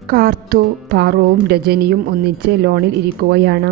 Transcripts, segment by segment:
കാർത്തു, പാറുവും രജനിയും ഒന്നിച്ച് ലോണിൽ ഇരിക്കുകയാണ്.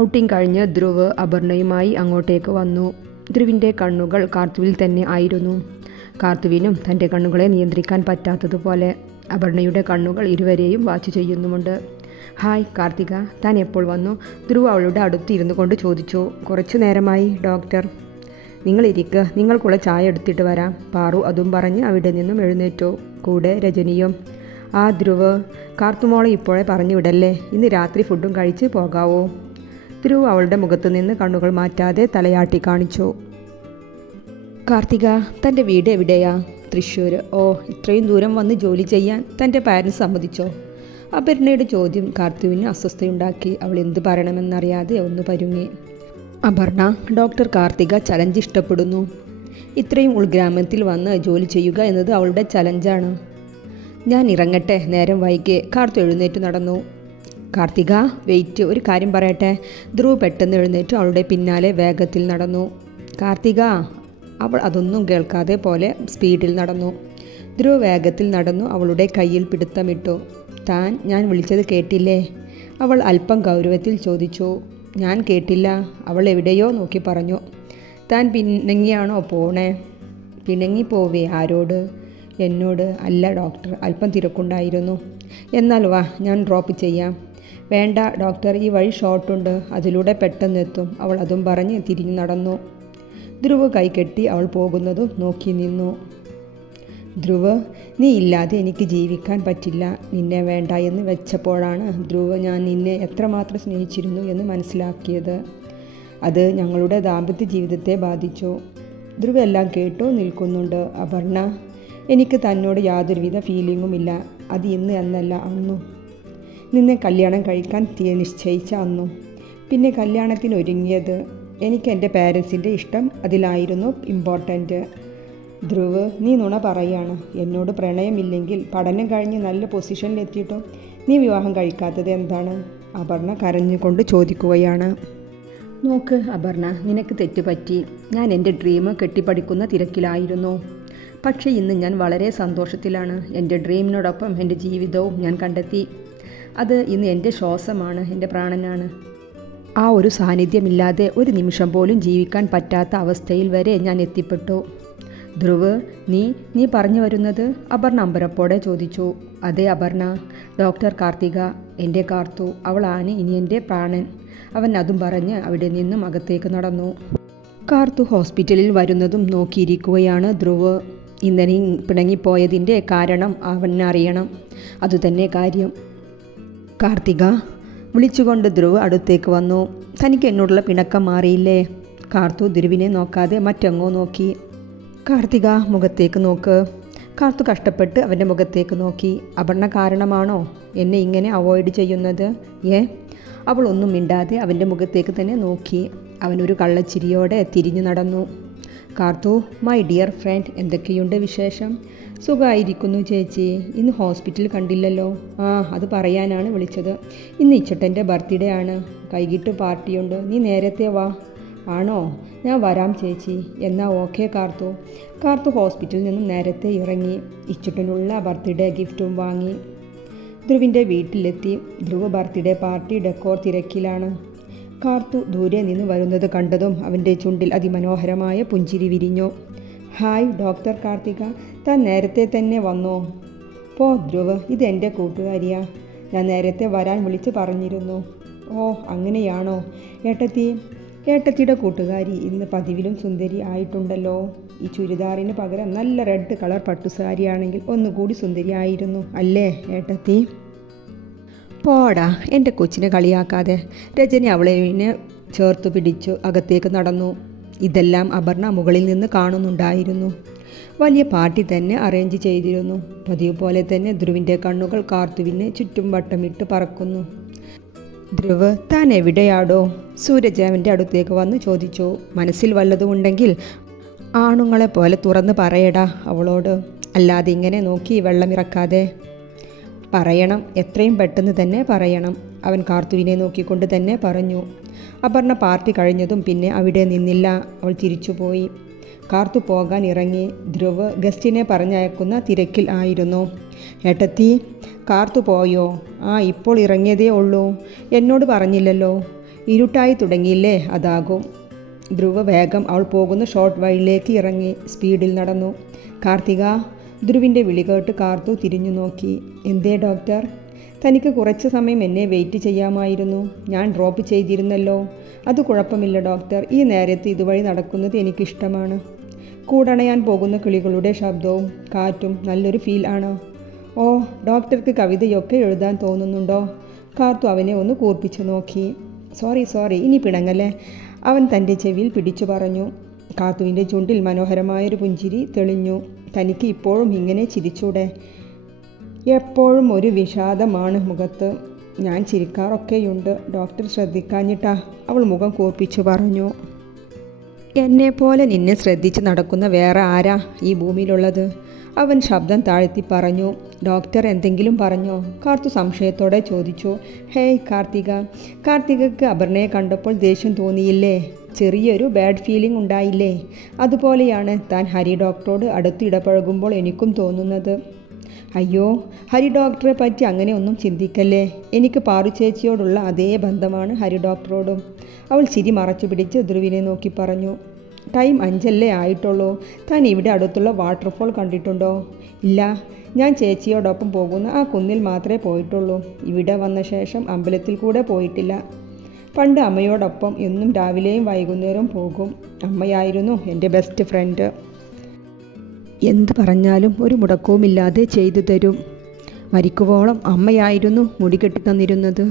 ഔട്ടിംഗ് കഴിഞ്ഞ് ധ്രുവ് അപർണയുമായി അങ്ങോട്ടേക്ക് വന്നു. ധ്രുവിൻ്റെ കണ്ണുകൾ കാർത്തുവിൽ തന്നെ ആയിരുന്നു. കാർത്തുവിനും തൻ്റെ കണ്ണുകളെ നിയന്ത്രിക്കാൻ പറ്റാത്തതുപോലെ അപർണയുടെ കണ്ണുകൾ ഇരുവരെയും വാച്ച് ചെയ്യുന്നുമുണ്ട്. ഹായ് കാർത്തിക, താൻ എപ്പോൾ വന്നു? ധ്രുവ് അവളുടെ അടുത്ത് ഇരുന്നു കൊണ്ട് ചോദിച്ചു. കുറച്ചു നേരമായി ഡോക്ടർ. നിങ്ങളിരിക്കുക, നിങ്ങൾക്കുള്ള ചായ എടുത്തിട്ട് വരാം. പാറു അതും പറഞ്ഞ് അവിടെ നിന്നും എഴുന്നേറ്റു. കൂടെ രജനിയും. ആ ധ്രുവ്, കാർത്തുമോളെ ഇപ്പോഴേ പറഞ്ഞു വിടല്ലേ, ഇന്ന് രാത്രി ഫുഡും കഴിച്ച് പോകാവോ? ധ്രുവ് അവളുടെ മുഖത്തു നിന്ന് കണ്ണുകൾ മാറ്റാതെ തലയാട്ടി കാണിച്ചു. കാർത്തിക, തൻ്റെ വീട് എവിടെയാ? തൃശ്ശൂർ. ഓ, ഇത്രയും ദൂരം വന്ന് ജോലി ചെയ്യാൻ തൻ്റെ പാരൻസ് സമ്മതിച്ചോ? അപർണയുടെ ചോദ്യം കാർത്തുവിന് അസ്വസ്ഥയുണ്ടാക്കി. അവൾ എന്ത് പറയണമെന്നറിയാതെ ഒന്ന് പരുങ്ങി. അപർണ, ഡോക്ടർ കാർത്തിക ചലഞ്ച് ഇഷ്ടപ്പെടുന്നു. ഇത്രയും ഉൾഗ്രാമത്തിൽ വന്ന് ജോലി ചെയ്യുക എന്നത് അവളുടെ ചലഞ്ചാണ്. ഞാൻ ഇറങ്ങട്ടെ, നേരം വൈകി. കാർത്തു എഴുന്നേറ്റ് നടന്നു. കാർത്തിക വെയിറ്റ്, ഒരു കാര്യം പറയട്ടെ. ധ്രുവ് പെട്ടെന്ന് എഴുന്നേറ്റ് അവളുടെ പിന്നാലെ വേഗത്തിൽ നടന്നു. കാർത്തിക. അവൾ അതൊന്നും കേൾക്കാതെ പോലെ സ്പീഡിൽ നടന്നു. ധ്രുവ് വേഗത്തിൽ നടന്നു അവളുടെ കയ്യിൽ പിടുത്തമിട്ടു. ഞാൻ വിളിച്ചത് കേട്ടില്ലേ? അവൾ അല്പം ഗൗരവത്തിൽ ചോദിച്ചു. ഞാൻ കേട്ടില്ല. അവൾ എവിടെയോ നോക്കി പറഞ്ഞു. താൻ പിണങ്ങിയാണോ പോണേ? പിണങ്ങി പോവേ? ആരോട്? എന്നോട്. അല്ല ഡോക്ടർ, അല്പം തിരക്കുണ്ടായിരുന്നു. എന്നാൽ വാ, ഞാൻ ഡ്രോപ്പ് ചെയ്യാം. വേണ്ട ഡോക്ടർ, ഈ വഴി ഷോർട്ടുണ്ട്, അതിലൂടെ പെട്ടെന്നെത്തും. അവൾ അതും പറഞ്ഞ് തിരിഞ്ഞു നടന്നു. ധ്രുവ് കൈകെട്ടി അവൾ പോകുന്നതും നോക്കി നിന്നു. ധ്രുവ്, നീ ഇല്ലാതെ എനിക്ക് ജീവിക്കാൻ പറ്റില്ല. നിന്നെ വേണ്ട എന്ന് വെച്ചപ്പോഴാണ് ധ്രുവ് ഞാൻ നിന്നെ എത്രമാത്രം സ്നേഹിച്ചിരുന്നു എന്ന് മനസ്സിലാക്കിയത്. അത് ഞങ്ങളുടെ ദാമ്പത്യ ജീവിതത്തെ ബാധിച്ചു. ധ്രുവ് എല്ലാം കേട്ടു നിൽക്കുന്നുണ്ട്. അപർണ, എനിക്ക് തന്നോട് യാതൊരുവിധ ഫീലിങ്ങുമില്ല. അത് ഇന്ന് എന്നല്ല, അന്നു. നിന്നെ കല്യാണം കഴിക്കാൻ നിശ്ചയിച്ച അന്നു. പിന്നെ കല്യാണത്തിന് ഒരുങ്ങിയത്. എനിക്ക് എൻ്റെ പാരൻസിൻ്റെ ഇഷ്ടം അതിലായിരുന്നു ഇമ്പോർട്ടൻ്റ്. ധ്രുവ്, നീ നുണ പറയാണ്. എന്നോട് പ്രണയമില്ലെങ്കിൽ പഠനം കഴിഞ്ഞ് നല്ല പൊസിഷനിലെത്തിയിട്ടും നീ വിവാഹം കഴിക്കാത്തത് എന്താണ്? അപർണ കരഞ്ഞുകൊണ്ട് ചോദിക്കുകയാണ്. നോക്ക് അപർണ, നിനക്ക് തെറ്റുപറ്റി. ഞാൻ എൻ്റെ ഡ്രീം കെട്ടിപ്പടുക്കുന്ന തിരക്കിലായിരുന്നു. പക്ഷേ ഇന്ന് ഞാൻ വളരെ സന്തോഷത്തിലാണ്. എൻ്റെ ഡ്രീമിനോടൊപ്പം എൻ്റെ ജീവിതവും ഞാൻ കണ്ടെത്തി. അത് ഇന്ന് എൻ്റെ ശ്വാസമാണ്, എൻ്റെ പ്രാണനാണ്. ആ ഒരു സാന്നിധ്യമില്ലാതെ ഒരു നിമിഷം പോലും ജീവിക്കാൻ പറ്റാത്ത അവസ്ഥയിൽ വരെ ഞാൻ എത്തിപ്പെട്ടു. ധ്രുവ്, നീ പറഞ്ഞു വരുന്നത്? അപർണ അമ്പരപ്പോടെ ചോദിച്ചു. അതെ അപർണ, ഡോക്ടർ കാർത്തിക, എൻ്റെ കാർത്തു, അവളാണ് ഇനി എൻ്റെ പ്രാണൻ. അവൻ അതും പറഞ്ഞ് അവിടെ നിന്നും അകത്തേക്ക് നടന്നു. കാർത്തു ഹോസ്പിറ്റലിൽ വരുന്നതും നോക്കിയിരിക്കുകയാണ് ധ്രുവ്. ഇന്നലെ പിണങ്ങിപ്പോയതിൻ്റെ കാരണം അവനറിയണം. അതുതന്നെ കാര്യം. കാർത്തിക വിളിച്ചുകൊണ്ട് ധ്രുവ് അടുത്തേക്ക് വന്നു. തനിക്ക് എന്നോടുള്ള പിണക്കം മാറിയില്ലേ? കാർത്തു ധ്രുവിനെ നോക്കാതെ മറ്റെങ്ങോ നോക്കി. കാർത്തിക മുഖത്തേക്ക് നോക്ക്. കാർത്തു കഷ്ടപ്പെട്ട് അവൻ്റെ മുഖത്തേക്ക് നോക്കി. അപർണ കാരണമാണോ എന്നെ ഇങ്ങനെ അവോയ്ഡ് ചെയ്യുന്നത്? അവൾ ഒന്നും മിണ്ടാതെ അവൻ്റെ മുഖത്തേക്ക് തന്നെ നോക്കി. അവനൊരു കള്ളച്ചിരിയോടെ തിരിഞ്ഞു നടന്നു. കാർത്തു, മൈ ഡിയർ ഫ്രണ്ട്, എന്തൊക്കെയുണ്ട് വിശേഷം? സുഖമായിരിക്കുന്നു ചേച്ചി. ഇന്ന് ഹോസ്പിറ്റലിൽ കണ്ടില്ലല്ലോ. അത് പറയാനാണ് വിളിച്ചത്. ഇന്ന് ഇച്ചട്ടൻ്റെ ബർത്ത്ഡേ ആണ്. വൈകിട്ട് പാർട്ടിയുണ്ട്. നീ നേരത്തെ വാ. ആണോ? ഞാൻ വരാം ചേച്ചി. എന്നാൽ ഓക്കെ കാർത്തു. കാർത്തു ഹോസ്പിറ്റലിൽ നിന്നും നേരത്തെ ഇറങ്ങി. ഇച്ചട്ടനുള്ള ബർത്ത്ഡേ ഗിഫ്റ്റും വാങ്ങി. ധ്രുവിൻ്റെ വീട്ടിലെത്തി. ധ്രുവ് ബർത്ത്ഡേ പാർട്ടി ഡെക്കോർ തിരക്കിലാണ്. കാർത്തു ദൂരെ നിന്ന് വരുന്നത് കണ്ടതും അവൻ്റെ ചുണ്ടിൽ അതിമനോഹരമായ പുഞ്ചിരി വിരിഞ്ഞു. ഹായ് ഡോക്ടർ കാർത്തിക, താൻ നേരത്തെ തന്നെ വന്നോ? പോ ധ്രുവ്, ഇത് എൻ്റെ കൂട്ടുകാരിയാ. ഞാൻ നേരത്തെ വരാൻ വിളിച്ച് പറഞ്ഞിരുന്നു. ഓ അങ്ങനെയാണോ? ഏട്ടത്തിയുടെ കൂട്ടുകാരി ഇന്ന് പതിവിലും സുന്ദരി ആയിട്ടുണ്ടല്ലോ. ഈ ചുരിദാറിന് പകരം നല്ല റെഡ് കളർ പട്ടുസാരിയാണെങ്കിൽ ഒന്നുകൂടി സുന്ദരി ആയിരുന്നു അല്ലേ ഏട്ടത്തി? പോടാ, എൻ്റെ കൊച്ചിനെ കളിയാക്കാതെ. രജനി അവളെ ചേർത്തു പിടിച്ചു അകത്തേക്ക് നടന്നു. ഇതെല്ലാം അപർണ മുകളിൽ നിന്ന് കാണുന്നുണ്ടായിരുന്നു. വലിയ പാർട്ടി തന്നെ അറേഞ്ച് ചെയ്തിരുന്നു. പതിവ് പോലെ തന്നെ ധ്രുവിൻ്റെ കണ്ണുകൾ കാർത്തുവിനെ ചുറ്റും വട്ടമിട്ട് പറക്കുന്നു. ധ്രുവ്, താൻ എവിടെയാടോ? സൂരജ് അവൻ്റെ അടുത്തേക്ക് വന്ന് ചോദിച്ചു. മനസ്സിൽ വല്ലതുമുണ്ടെങ്കിൽ ആണുങ്ങളെപ്പോലെ തുറന്ന് പറയടാ അവളോട്, അല്ലാതെ ഇങ്ങനെ നോക്കി വെള്ളമിറക്കാതെ. പറയണം, എത്രയും പെട്ടെന്ന് തന്നെ പറയണം. അവൻ കാർത്തുവിനെ നോക്കിക്കൊണ്ട് തന്നെ പറഞ്ഞു. അപർണ പാർട്ടി കഴിഞ്ഞതും പിന്നെ അവിടെ നിന്നില്ല. അവൾ തിരിച്ചുപോയി. കാർത്തു പോകാൻ ഇറങ്ങി. ധ്രുവ് ഗസ്റ്റിനെ പറഞ്ഞയക്കുന്ന തിരക്കിൽ ആയിരുന്നു. ഏട്ടത്തി, കാർത്തു പോയോ? ആ, ഇപ്പോൾ ഇറങ്ങിയതേ ഉള്ളൂ. എന്നോട് പറഞ്ഞില്ലല്ലോ. ഇരുട്ടായി തുടങ്ങിയില്ലേ, അതാകും. ധ്രുവ് വേഗം അവൾ പോകുന്ന ഷോർട്ട് വഴിയിലേക്ക് ഇറങ്ങി സ്പീഡിൽ നടന്നു. കാർത്തിക, ധ്രുവിൻ്റെ വിളി കേട്ട് കാർത്തു തിരിഞ്ഞു നോക്കി. എന്തേ ഡോക്ടർ? തനിക്ക് കുറച്ച് സമയം എന്നെ വെയിറ്റ് ചെയ്യാമായിരുന്നു. ഞാൻ ഡ്രോപ്പ് ചെയ്തിരുന്നല്ലോ. അത് കുഴപ്പമില്ല ഡോക്ടർ. ഈ നേരത്ത് ഇതുവഴി നടക്കുന്നത് എനിക്കിഷ്ടമാണ്. കൂടണയാൻ പോകുന്ന കിളികളുടെ ശബ്ദവും കാറ്റും നല്ലൊരു ഫീൽ ആണ്. ഓ, ഡോക്ടർക്ക് കവിതയൊക്കെ എഴുതാൻ തോന്നുന്നുണ്ടോ? കാർത്തു അവനെ ഒന്ന് കൂർപ്പിച്ചു നോക്കി. സോറി, ഇനി പിണങ്ങല്ലേ, അവൻ തൻ്റെ ചെവിയിൽ പിടിച്ചു പറഞ്ഞു. കാർത്തുവിൻ്റെ ചുണ്ടിൽ മനോഹരമായൊരു പുഞ്ചിരി തെളിഞ്ഞു. തനിക്ക് ഇപ്പോഴും ഇങ്ങനെ ചിരിച്ചൂടെ? എപ്പോഴും ഒരു വിഷാദമാണ് മുഖത്ത്. ഞാൻ ചിരിക്കാറൊക്കെയുണ്ട്, ഡോക്ടർ ശ്രദ്ധിക്കാഞ്ഞിട്ടാ, അവൾ മുഖം കൂർപ്പിച്ചു പറഞ്ഞു. എന്നെപ്പോലെ നിന്നെ ശ്രദ്ധിച്ച് നടക്കുന്ന വേറെ ആരാ ഈ ഭൂമിയിലുള്ളത്? അവൻ ശബ്ദം താഴ്ത്തി പറഞ്ഞു. ഡോക്ടർ എന്തെങ്കിലും പറഞ്ഞോ? കാർത്തു സംശയത്തോടെ ചോദിച്ചു. ഹേയ് കാർത്തിക. കാർത്തികയ്ക്ക് അപർണയെ കണ്ടപ്പോൾ ദേഷ്യം തോന്നിയില്ലേ? ചെറിയൊരു ബാഡ് ഫീലിംഗ് ഉണ്ടായില്ലേ? അതുപോലെയാണ് താൻ ഹരി ഡോക്ടറോട് അടുത്ത് ഇടപഴകുമ്പോൾ എനിക്കും തോന്നുന്നത്. അയ്യോ, ഹരി ഡോക്ടറെ പറ്റി അങ്ങനെ ഒന്നും ചിന്തിക്കല്ലേ. എനിക്ക് പാറു ചേച്ചിയോടുള്ള അതേ ബന്ധമാണ് ഹരി ഡോക്ടറോടും. അവൾ ചിരി മറച്ചു പിടിച്ച് ധ്രുവിനെ നോക്കി പറഞ്ഞു. ടൈം 5 ആയിട്ടുള്ളൂ. താൻ ഇവിടെ അടുത്തുള്ള വാട്ടർഫോൾ കണ്ടിട്ടുണ്ടോ? ഇല്ല, ഞാൻ ചേച്ചിയോടൊപ്പം പോകുന്ന ആ കുന്നിൽ മാത്രമേ പോയിട്ടുള്ളൂ. ഇവിടെ വന്ന ശേഷം അമ്പലത്തിൽ കൂടെ പോയിട്ടില്ല. പണ്ട് അമ്മയോടൊപ്പം എന്നും രാവിലെയും വൈകുന്നേരവും പോകും. അമ്മയായിരുന്നു എൻ്റെ ബെസ്റ്റ് ഫ്രണ്ട്. എന്ത് പറഞ്ഞാലും ഒരു മുടക്കവുമില്ലാതെ ചെയ്തു തരും. മരിക്കുവോളം അമ്മയായിരുന്നു മുടി കെട്ടി തന്നിരുന്നത്.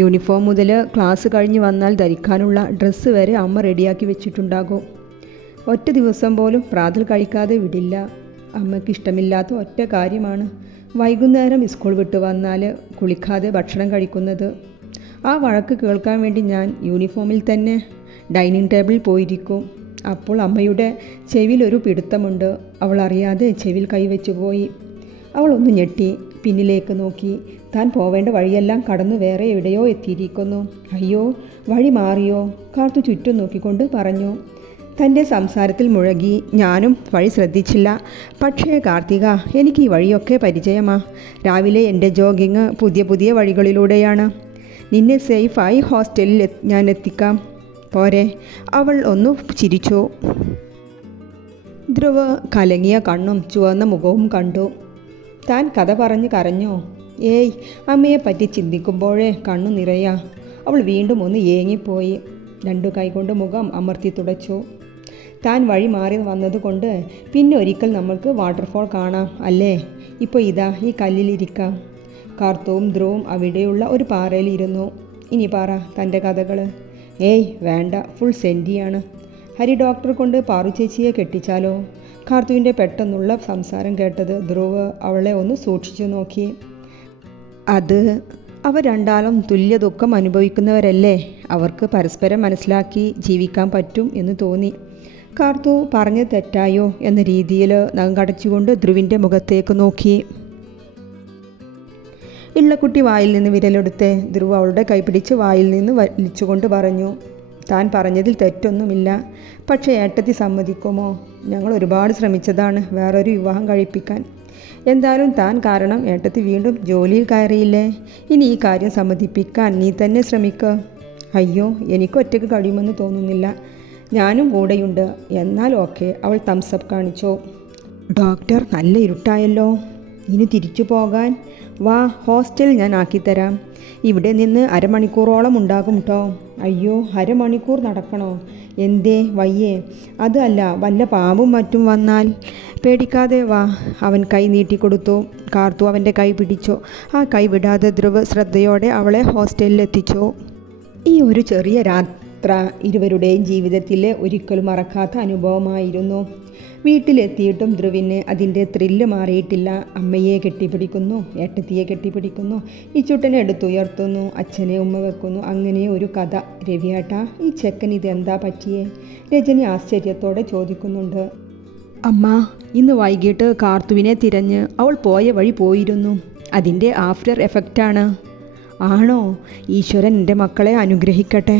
യൂണിഫോം മുതൽ ക്ലാസ് കഴിഞ്ഞ് വന്നാൽ ധരിക്കാനുള്ള ഡ്രസ്സ് വരെ അമ്മ റെഡിയാക്കി വെച്ചിട്ടുണ്ടാകും. ഒറ്റ ദിവസം പോലും പ്രാതൽ കഴിക്കാതെ വിടില്ല. അമ്മയ്ക്ക് ഇഷ്ടമില്ലാത്ത ഒറ്റ കാര്യമാണ് വൈകുന്നേരം സ്കൂൾ വിട്ട് വന്നാൽ കുളിക്കാതെ ഭക്ഷണം കഴിക്കുന്നത്. ആ വഴക്ക് കേൾക്കാൻ വേണ്ടി ഞാൻ യൂണിഫോമിൽ തന്നെ ഡൈനിങ് ടേബിളിൽ പോയിരിക്കും. അപ്പോൾ അമ്മയുടെ ചെവിയിലൊരു പിടുത്തമുണ്ട്. അവൾ അറിയാതെ ചെവിൽ കൈവച്ചു പോയി. അവൾ ഒന്ന് ഞെട്ടി പിന്നിലേക്ക് നോക്കി. താൻ പോവേണ്ട വഴിയെല്ലാം കടന്നു വേറെ എവിടെയോ എത്തിയിരിക്കുന്നു. അയ്യോ, വഴി മാറിയോ? കാർത്തു ചുറ്റും നോക്കിക്കൊണ്ട് പറഞ്ഞു. തൻ്റെ സംസാരത്തിൽ മുഴകി. ഞാനും വഴി ശ്രദ്ധിച്ചില്ല. പക്ഷേ കാർത്തിക, എനിക്ക് ഈ വഴിയൊക്കെ പരിചയമാ. രാവിലെ എൻ്റെ ജോഗിങ് പുതിയ വഴികളിലൂടെയാണ്. നിന്നെ സേഫായി ഹോസ്റ്റലിൽ ഞാൻ എത്തിക്കാം, പോരെ? അവൾ ഒന്ന് ചിരിച്ചു. ധ്രുവ് കലങ്ങിയ കണ്ണും ചുവന്ന മുഖവും കണ്ടു. താൻ കഥ പറഞ്ഞ് കരഞ്ഞോ? ഏയ്, അമ്മയെപ്പറ്റി ചിന്തിക്കുമ്പോഴേ കണ്ണു നിറയാ. അവൾ വീണ്ടും ഒന്ന് ഏങ്ങിപ്പോയി. 2 കൈകൊണ്ട് മുഖം അമർത്തി തുടച്ചു. താൻ വഴി മാറി വന്നതുകൊണ്ട് പിന്നെ ഒരിക്കൽ നമ്മൾക്ക് വാട്ടർഫോൾ കാണാം അല്ലേ? ഇപ്പോൾ ഇതാ ഈ കല്ലിലിരിക്കാം. കാർത്തുവും ധ്രുവും അവിടെയുള്ള ഒരു പാറയിലിരുന്നു. ഇനി പറ തൻ്റെ കഥകൾ. ഏയ് വേണ്ട, ഫുൾ സെൻറ്റിയാണ്. ഹരി ഡോക്ടർ കൊണ്ട് പാറു ചേച്ചിയെ കെട്ടിച്ചാലോ? കാർത്തുവിൻ്റെ പെട്ടെന്നുള്ള സംസാരം കേട്ടത് ധ്രുവ് അവളെ ഒന്ന് സൂക്ഷിച്ചു നോക്കി. അത് അവർ രണ്ടാളും തുല്യ ദുഃഖം അനുഭവിക്കുന്നവരല്ലേ. അവർക്ക് പരസ്പരം മനസ്സിലാക്കി ജീവിക്കാൻ പറ്റും എന്ന് തോന്നി. കാർത്തു പറഞ്ഞ് തെറ്റായോ എന്ന രീതിയിൽ നഖം കടച്ചുകൊണ്ട് ധ്രുവിൻ്റെ മുഖത്തേക്ക് നോക്കി. ഇള്ളക്കുട്ടി വായിൽ നിന്ന് വിരലെടുത്ത് ധ്രുവ് അവളുടെ കൈപിടിച്ച് വായിൽ നിന്ന് വലിച്ചുകൊണ്ട് പറഞ്ഞു. താൻ പറഞ്ഞതിൽ തെറ്റൊന്നുമില്ല. പക്ഷേ ഏട്ടത്തി സമ്മതിക്കുമോ? ഞങ്ങൾ ഒരുപാട് ശ്രമിച്ചതാണ് വേറൊരു വിവാഹം കഴിപ്പിക്കാൻ. എന്തായാലും താൻ കാരണം ഏട്ടത്തി വീണ്ടും ജോലിയിൽ കയറിയില്ലേ. ഇനി ഈ കാര്യം സമ്മതിപ്പിക്കാൻ നീ തന്നെ ശ്രമിക്കുക. അയ്യോ, എനിക്ക് ഒറ്റയ്ക്ക് കഴിയുമെന്ന് തോന്നുന്നില്ല. ഞാനും കൂടെയുണ്ട്. എന്നാൽ ഓക്കെ. അവൾ തംസപ്പ് കാണിച്ചു. ഡോക്ടർ, നല്ല ഇരുട്ടായല്ലോ. ഇനി തിരിച്ചു പോകാൻ വാ, ഹോസ്റ്റൽ ഞാൻ ആക്കിത്തരാം. ഇവിടെ നിന്ന് അരമണിക്കൂറോളം ഉണ്ടാകും കേട്ടോ. അയ്യോ, അരമണിക്കൂർ നടക്കണോ? എന്തേ, വയ്യേ? അത് അല്ല, വല്ല പാമ്പും മറ്റും വന്നാൽ. പേടിക്കാതെ വാ. അവൻ കൈ നീട്ടിക്കൊടുത്തു. കാർത്തു അവൻ്റെ കൈ പിടിച്ചു. ആ കൈ വിടാതെ ധ്രുവ് ശ്രദ്ധയോടെ അവളെ ഹോസ്റ്റലിലെത്തിച്ചു. ഈ ഒരു ചെറിയ യാത്ര ഇരുവരുടെയും ജീവിതത്തിലെ ഒരിക്കലും മറക്കാത്ത അനുഭവമായിരുന്നു. വീട്ടിലെത്തിയിട്ടും ധ്രുവിന് അതിൻ്റെ ത്രില്ല് മാറിയിട്ടില്ല. അമ്മയെ കെട്ടിപ്പിടിക്കുന്നു, ഏട്ടത്തിയെ കെട്ടിപ്പിടിക്കുന്നു, ഈ ചുട്ടനെ എടുത്തുയർത്തുന്നു, അച്ഛനെ ഉമ്മ വെക്കുന്നു. അങ്ങനെ ഒരു കഥ. രവിയേട്ടാ, ഈ ചെക്കൻ ഇതെന്താ പറ്റിയേ? രജനി ആശ്ചര്യത്തോടെ ചോദിക്കുന്നുണ്ട്. അമ്മ, ഇന്ന് വൈകിട്ട് കാർത്തുവിനെ തിരഞ്ഞ് അവൾ പോയ വഴി പോയിരുന്നു. അതിൻ്റെ ആഫ്റ്റർ എഫക്റ്റാണ്. ആണോ? ഈശ്വരൻ എൻ്റെ മക്കളെ അനുഗ്രഹിക്കട്ടെ.